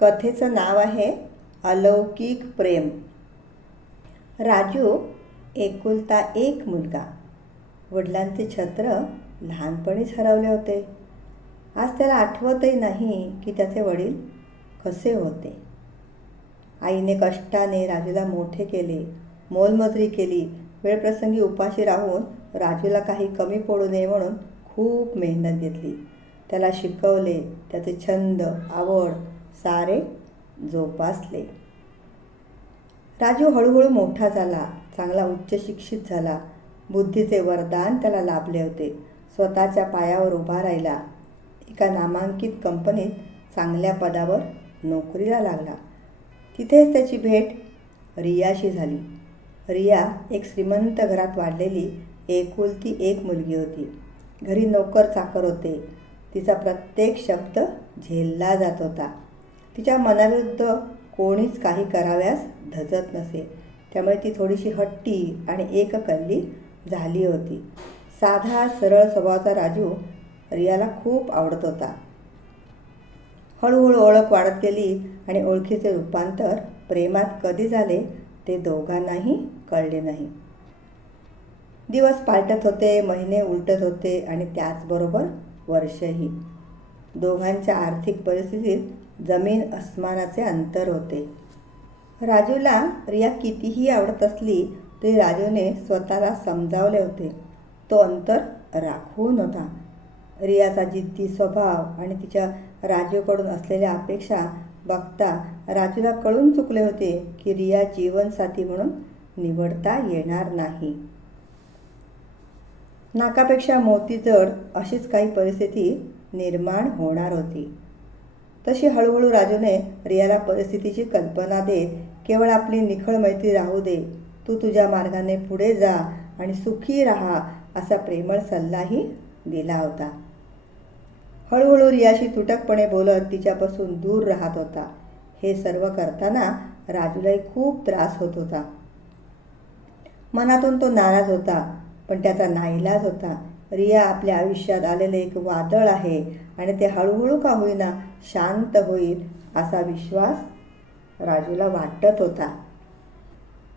कथेचं नाव आहे अलौकिक प्रेम. राजू एकुलता एक मुलगा. वडिलांचे छत्र लहानपणीच हरवले होते. आज त्याला आठवतही नाही की त्याचे वडील कसे होते. आईने कष्टाने राजूला मोठे केले, मोलमजुरी केली. वेळप्रसंगी उपाशी राहून राजूला काही कमी पडू नये म्हणून खूप मेहनत घेतली. त्याला शिकवले, त्याचे छंद, आवड सारे जोपासले. राजू हळूहळू मोठा झाला, चांगला उच्च शिक्षित झाला. बुद्धीचे वरदान त्याला लाभले होते. स्वतःच्या पायावर उभा राहिला. एका नामांकित कंपनीत चांगल्या पदावर नोकरीला लागला. तिथेच त्याची भेट रियाशी झाली. रिया एक श्रीमंत घरात वाढलेली एकुलती एक मुलगी होती. घरी नोकर चाकर होते. तिचा प्रत्येक शब्द झेलला जात होता. तिच्या मनाविरुद्ध कोणीच काही कराव्यास धजत नसे. त्यामुळे ती थोडीशी हट्टी आणि एककल्ली झाली होती. साधा सरळ स्वभावाचा राजू रियाला खूप आवडत होता. हळूहळू ओळख वाढत गेली आणि ओळखीचे रूपांतर प्रेमात कधी झाले ते दोघांनाही कळले नाही. दिवस पालटत होते, महिने उलटत होते आणि त्याचबरोबर वर्षही. दोघांच्या आर्थिक परिस्थितीत जमीन अस्मानाचे अंतर होते. राजूला रिया कितीही आवडत असली तरी राजूने स्वतःला समजावले होते, तो अंतर राखून होता. रियाचा जिद्दी स्वभाव आणि तिच्या राजूकडून असलेल्या अपेक्षा बघता राजूला कळून चुकले होते की रिया जीवनसाथी म्हणून निवडता येणार नाही. नाकापेक्षा मोती जड अशीच काही परिस्थिती निर्माण होणार होती. तशी हळूहळू राजूने रियाला परिस्थितीची कल्पना देत केवळ आपली निखळ मैत्री राहू दे, तू तुझ्या मार्गाने पुढे जा आणि सुखी राहा असा प्रेमळ सल्लाही दिला होता. हळूहळू रियाशी तुटकपणे बोलत तिच्यापासून दूर राहत होता. हे सर्व करताना राजूलाही खूप त्रास होत होता. मनातून तो नाराज होता, पण त्याचा नाईलाज होता. रिया आपल्या आयुष्यात आलेले एक वादळ आहे आणि ते हळूहळू का होईना शांत होईल असा विश्वास राजूला वाटत होता.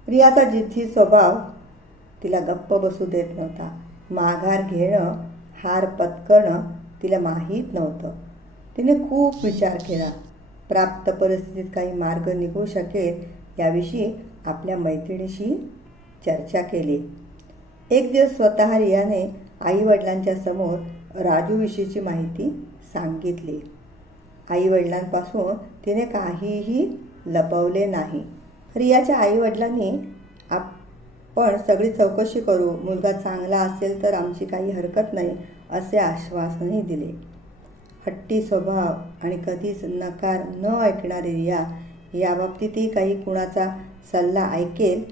रियाचा जिद्दी स्वभाव तिला गप्प बसू देत नव्हता. माघार घेणं, हार पत्करणं तिला माहीत नव्हतं. तिने खूप विचार केला. प्राप्त परिस्थितीत काही मार्ग निघू शकेल याविषयी आपल्या मैत्रिणीशी चर्चा केली. एक दिवस स्वतः रियाने आईवडिलांच्या समोर राजूविषयीची माहिती सांगितली. आईवडिलांपासून तिने काहीही लपवले नाही. रियाच्या आईवडिलांनी आपण सगळी चौकशी करू, मुलगा चांगला असेल तर आमची काही हरकत नाही असे आश्वासनही दिले. हट्टी स्वभाव आणि कधीच नकार न ऐकणारी रिया याबाबतीतही काही कुणाचा सल्ला ऐकेल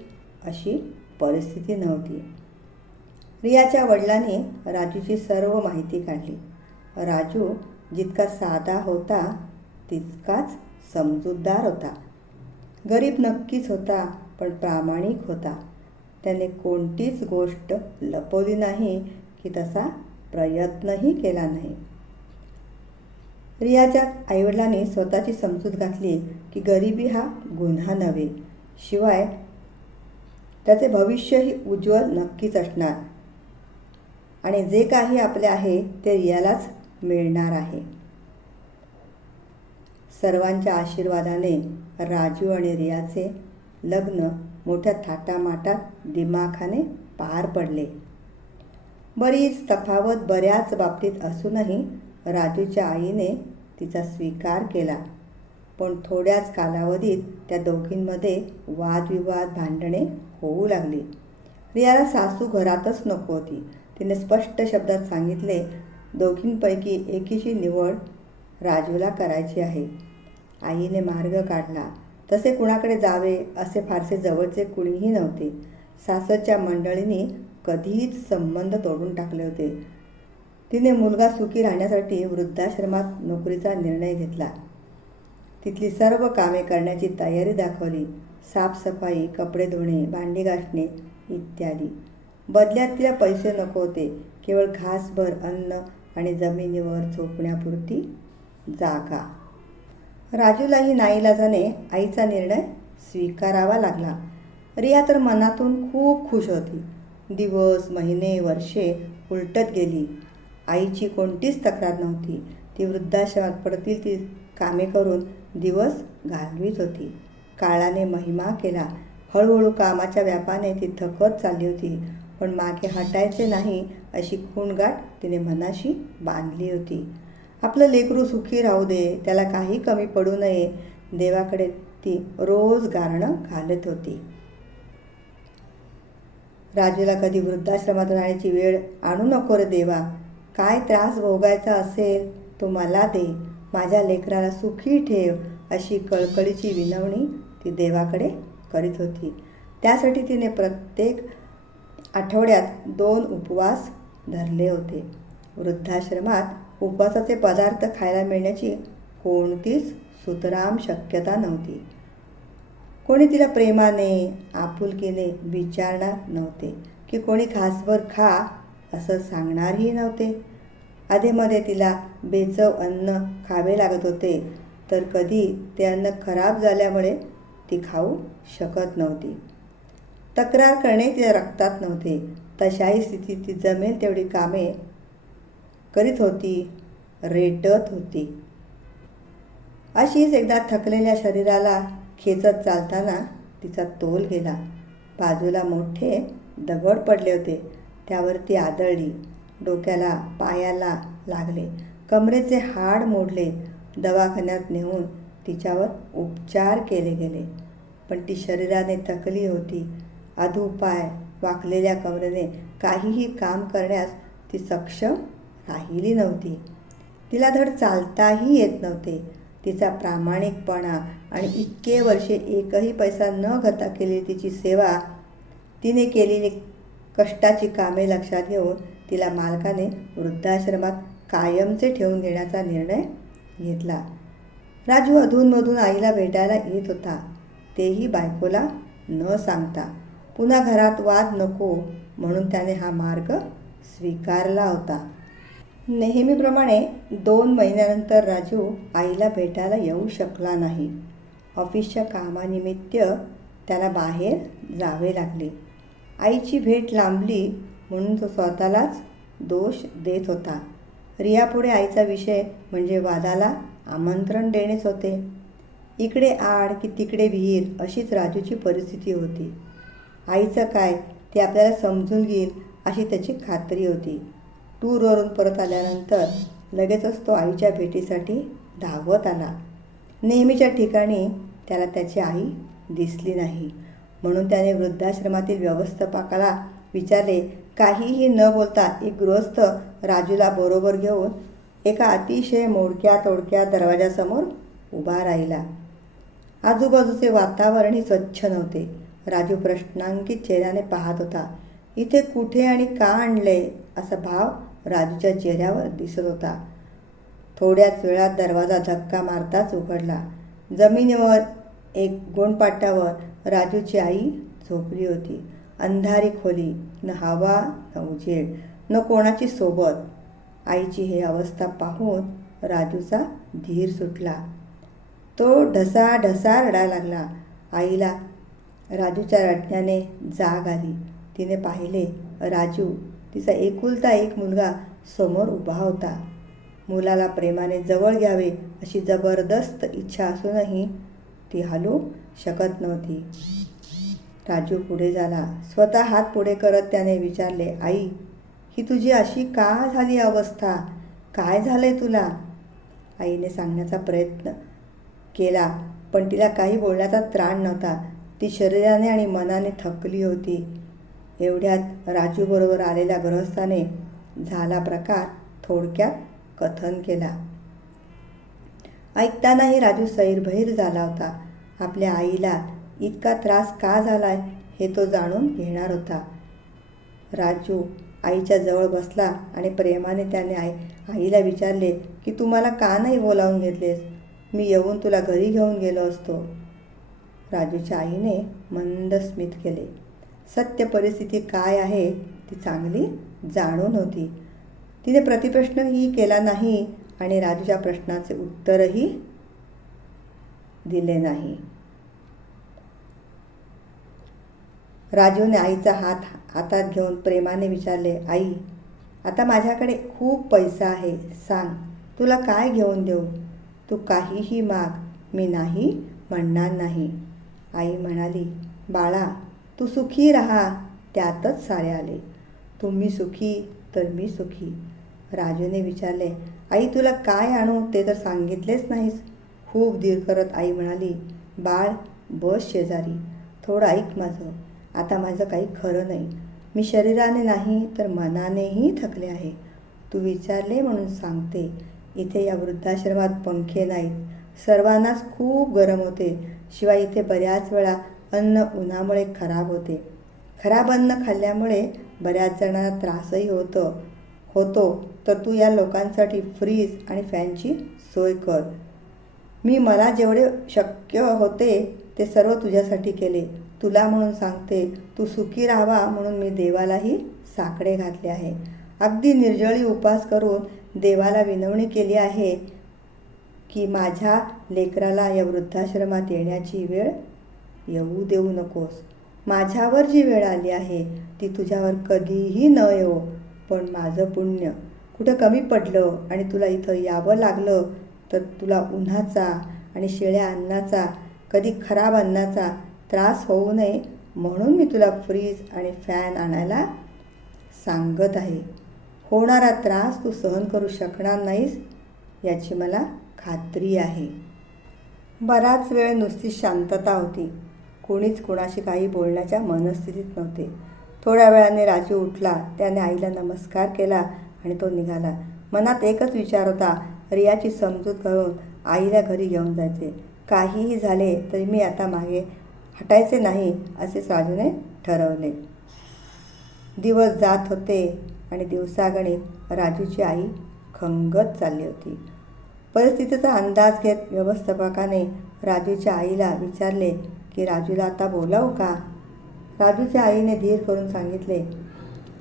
अशी परिस्थिती नव्हती. रियाच्या वडिलांनी राजूची सर्व माहिती काढली. राजू जितका साधा होता तितकाच समजूतदार होता. गरीब नक्कीच होता, पण प्रामाणिक होता. त्याने कोणतीच गोष्ट लपवली नाही की तसा प्रयत्नही केला नाही. रियाच्या आईवडिलांनी स्वतःची समजूत घातली की गरिबी हा गुन्हा नव्हे, शिवाय त्याचे भविष्यही उज्ज्वल नक्कीच असणार आणि जे काही आपले आहे ते रियालाच मिळणार आहे. सर्वांच्या आशीर्वादाने राजू आणि रियाचे लग्न मोठ्या थाटामाटात दिमाखाने पार पडले. बरीच तफावत बऱ्याच बाबतीत असूनही राजूच्या आईने तिचा स्वीकार केला. पण थोड्याच कालावधीत त्या दोघींमध्ये वादविवाद, भांडणे होऊ लागली. रियाला सासू घरातच नको होती. तिने स्पष्ट शब्दात सांगितले, दोघींपैकी एकीची निवड राजूला करायची आहे. आईने मार्ग काढला. तसे कुणाकडे जावे असे फारसे जवळचे कुणीही नव्हते. सासरच्या मंडळींनी कधीच संबंध तोडून टाकले होते. तिने मुलगा सुखी राहण्यासाठी वृद्धाश्रमात नोकरीचा निर्णय घेतला. तिथली सर्व कामे करण्याची तयारी दाखवली. साफसफाई, कपडे धुणे, भांडी घासणे इत्यादी. बदल्यात तिला पैसे नको होते, केवळ घासभर अन्न आणि जमिनीवर झोपण्यापुरती जागा. राजूलाही नाईलाजाने आईचा निर्णय स्वीकारावा लागला. रिया तर मनातून खूप खुश होती. दिवस, महिने, वर्षे उलटत गेली. आईची कोणतीच तक्रार नव्हती. ती वृद्धाश्रमात पडतील ती कामे करून दिवस घालवीत होती. काळाने महिमा केला. हळूहळू कामाच्या व्यापाने ती थकत चालली होती. पण मागे हटायचे नाही अशी खूणगाठ तिने मनाशी बांधली होती. आपलं लेकरू सुखी राहू दे, त्याला काही कमी पडू नये, देवाकडे ती रोज गारणं घालत होती. राजूला कधी वृद्धाश्रमात राहण्याची वेळ आणू नको रे देवा. काय त्रास भोगायचा असेल तो मला दे. माझ्या लेकराला सुखी ठेव, अशी कळकळीची विनवणी ती देवाकडे करीत होती. त्यासाठी तिने प्रत्येक आठवड्यात 2 उपवास धरले होते. वृद्धाश्रमात उपवासाचे पदार्थ खायला मिळण्याची कोणतीच सुतराम शक्यता नव्हती. कोणी तिला प्रेमाने, आपुलकीने विचारणार नव्हते की कोणी घासभर खा असं सांगणारही नव्हते. अधेमध्ये तिला बेचव अन्न खावे लागत होते, तर कधी ते अन्न खराब झाल्यामुळे ती खाऊ शकत नव्हती. तक्रार करणे तिच्या रक्तात नव्हते. तशाही स्थितीत ती जमेल तेवढी कामे करीत होती, रेटत होती. अशीच एकदा थकलेल्या शरीराला खेचत चालताना तिचा तोल गेला. बाजूला मोठे दगड पडले होते. त्यावर ती आदळली. डोक्याला, पायाला लागले. कमरेचे हाड मोडले. दवाखान्यात नेऊन तिच्यावर उपचार केले गेले. पण ती शरीराने थकली होती. अधूपाय वाकलेल्या कमरेने काहीही काम करण्यास ती सक्षम राहिली नव्हती. तिला धड चालताही येत नव्हते. तिचा प्रामाणिकपणा आणि इतके वर्षे एकही पैसा न घेता केलेली तिची सेवा, तिने केलेली कष्टाची कामे लक्षात घेऊन तिला मालकाने वृद्धाश्रमात कायमचे ठेवून देण्याचा निर्णय घेतला. राजू अधूनमधून आईला भेटायला येत होता, तेही बायकोला न सांगता. पुन्हा घरात वाद नको म्हणून त्याने हा मार्ग स्वीकारला होता. नेहमीप्रमाणे 2 महिन्यानंतर राजू आईला भेटायला येऊ शकला नाही. ऑफिसच्या कामानिमित्त त्याला बाहेर जावे लागले. आईची भेट लांबली म्हणून तो स्वतःलाच दोष देत होता. रियापुढे आईचा विषय म्हणजे वादाला आमंत्रण देणेच होते. इकडे आड की तिकडे विहीर अशीच राजूची परिस्थिती होती. आईचं काय ते आपल्याला समजून घेईल अशी त्याची खात्री होती. टूरवरून परत आल्यानंतर लगेचच तो आईच्या भेटीसाठी धावत आला. नेहमीच्या ठिकाणी त्याला त्याची आई दिसली नाही, म्हणून त्याने वृद्धाश्रमातील व्यवस्थापकाला विचारले. काहीही न बोलता एक गृहस्थ राजूला बरोबर घेऊन एका अतिशय मोडक्या तोडक्या दरवाजासमोर उभा राहिला. आजूबाजूचे वातावरणही स्वच्छ नव्हते. राजू प्रश्नांकित चेहऱ्याने पाहत होता. इथे कुठे आणि का आणले असा भाव राजूच्या चेहऱ्यावर दिसत होता. थोड्याच वेळात दरवाजा धक्का मारताच उघडला. जमिनीवर एक गोणपाटावर राजूची आई झोपली होती. अंधारी खोली, न हवा न उजेड, न कोणाची सोबत. आईची ही अवस्था पाहून राजूचा धीर सुटला. तो ढसाढसा रडायला लागला. आईला राजूच्या रडण्याने जाग आली. तिने पाहिले, राजू, तिचा एकुलता एक मुलगा समोर उभा होता. मुलाला प्रेमाने जवळ घ्यावे अशी जबरदस्त इच्छा असूनही ती हलू शकत नव्हती. राजू पुढे झाला. स्वतः हात पुढे करत त्याने विचारले, आई, ही तुझी अशी का झाली अवस्था? काय झालंय तुला? आईने सांगण्याचा प्रयत्न केला, पण तिला काही बोलण्याचा त्राण नव्हता. ती शरीराने आणि मनाने थकली होती. एवढ्यात राजूबरोबर आलेल्या गृहस्थाने झाला प्रकार थोडक्यात कथन केला. ऐकतानाही राजू सैरभैर झाला होता. आपल्या आईला इतका त्रास का झालाय हे तो जाणून घेणार होता. राजू आईच्या जवळ बसला आणि प्रेमाने त्याने आईला विचारले की तू मला का नाही बोलावून घेतलेस? मी येऊन तुला घरी घेऊन गेलो असतो. राजूच्या आईने मंद स्मित केले. सत्य परिस्थिती काय आहे ती चांगली जाणून होती. तिने प्रतिप्रश्नही केला नाही आणि राजूच्या प्रश्नाचे उत्तरही दिले नाही. राजूने आईचा हात हातात घेऊन प्रेमाने विचारले, आई, आता माझ्याकडे खूप पैसा आहे. सांग, तुला काय घेऊन देऊ? तू काहीही माग, मी नाही म्हणणार नाही. आई म्हणाली, बाळा, तू सुखी राहा, त्यातच सारे आले. तुम्ही सुखी तर मी सुखी. राजूने विचारले, आई, तुला काय आणू ते तर सांगितलेच नाहीस. खूप धीर करत आई म्हणाली, बाळ, बस शेजारी, थोडं ऐक माझं. आता माझं काही खरं नाही. मी शरीराने नाही तर मनानेही थकले आहे. तू विचारले म्हणून सांगते. इथे या वृद्धाश्रमात पंखे नाहीत. सर्वांनाच खूप गरम होते. शिवाय इथे बऱ्याच वेळा अन्न उन्हामुळे खराब होते. खराब अन्न खाल्ल्यामुळे बऱ्याच जणांना त्रासही होतो. तर तू या लोकांसाठी फ्रीज आणि फॅनची सोय कर. मी मला जेवढे शक्य होते ते सर्व तुझ्यासाठी केले. तुला म्हणून सांगते, तू सुखी राहावा म्हणून मी देवालाही साकडे घातले आहे. अगदी निर्जळी उपास करून देवाला विनवणी केली आहे की माझ्या लेकराला या वृद्धाश्रमात येण्याची वेळ येऊ देऊ नकोस. माझ्यावर जी वेळ आली आहे ती तुझ्यावर कधीही न येवो. पण माझं पुण्य कुठं कमी पडलं आणि तुला इथं यावं लागलं तर तुला उन्हाचा आणि शिळ्या अन्नाचा, कधी खराब अन्नाचा त्रास होऊ नये म्हणून मी तुला फ्रीज आणि फॅन आणायला सांगत आहे. होणारा त्रास तू सहन करू शकणार नाहीस याची मला खात्री आहे. बराच वेळ नुसती शांतता होती. कोणीच कोणाशी काही बोलण्याच्या मनस्थितीत नव्हते. थोड्या वेळाने राजू उठला. त्याने आईला नमस्कार केला आणि तो निघाला. मनात एकच विचार होता, रियाची समजूत करून आईला घरी घेऊन जायचे. काहीही झाले तरी मी आता मागे हटायचे नाही असेच राजूने ठरवले. दिवस जात होते आणि दिवसागणिक राजूची आई खंगत चालली होती. परिस्थितीचा अंदाज घेत व्यवस्थापकाने राजूच्या आईला विचारले की राजूला आता बोलावू का? राजूच्या आईने धीर करून सांगितले,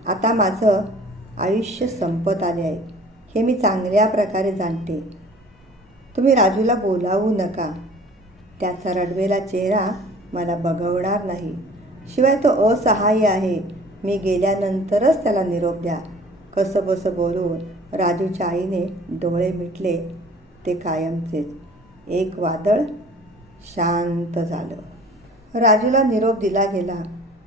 आता माझं आयुष्य संपत आले आहे हे मी चांगल्या प्रकारे जाणते. तुम्ही राजूला बोलावू नका. त्याचा रडवेला चेहरा मला बघवणार नाही. शिवाय तो असहाय्य आहे. मी गेल्यानंतरच त्याला निरोप द्या. कसंबसं बोलून राजूच्या आईने डोळे मिटले ते कायमचेच. एक वादळ शांत झालं. राजूला निरोप दिला गेला.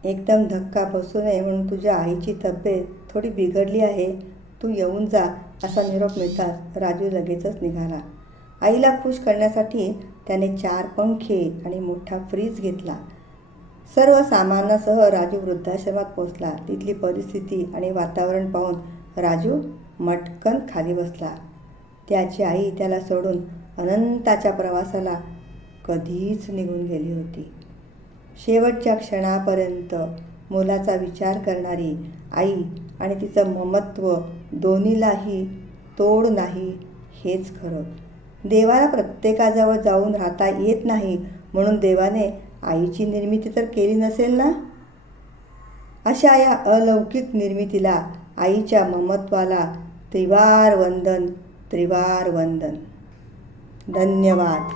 एकदम धक्का बसू नये म्हणून तुझ्या आईची तब्येत थोडी बिघडली आहे, तू येऊन जा असा निरोप मिळताच राजू लगेचच निघाला. आईला खुश करण्यासाठी त्याने 4 पंखे आणि मोठा फ्रीज घेतला. सर्व सामानासह राजू वृद्धाश्रमात पोचला. तिथली परिस्थिती आणि वातावरण पाहून राजू मटकन खाली बसला. त्याची आई त्याला सोडून अनंताच्या प्रवासाला कधीच निघून गेली होती. शेवटच्या क्षणापर्यंत मुलाचा विचार करणारी आई आणि तिचं ममत्व दोन्हीलाही तोड नाही हेच खरं. देवाला प्रत्येकाजवळ जाऊन राहता येत नाही म्हणून देवाने आईची निर्मिती तर केली नसेल ना? अशा या अलौकिक निर्मितीला, आईच्या ममत्वाला त्रिवार वंदन, त्रिवार वंदन. धन्यवाद.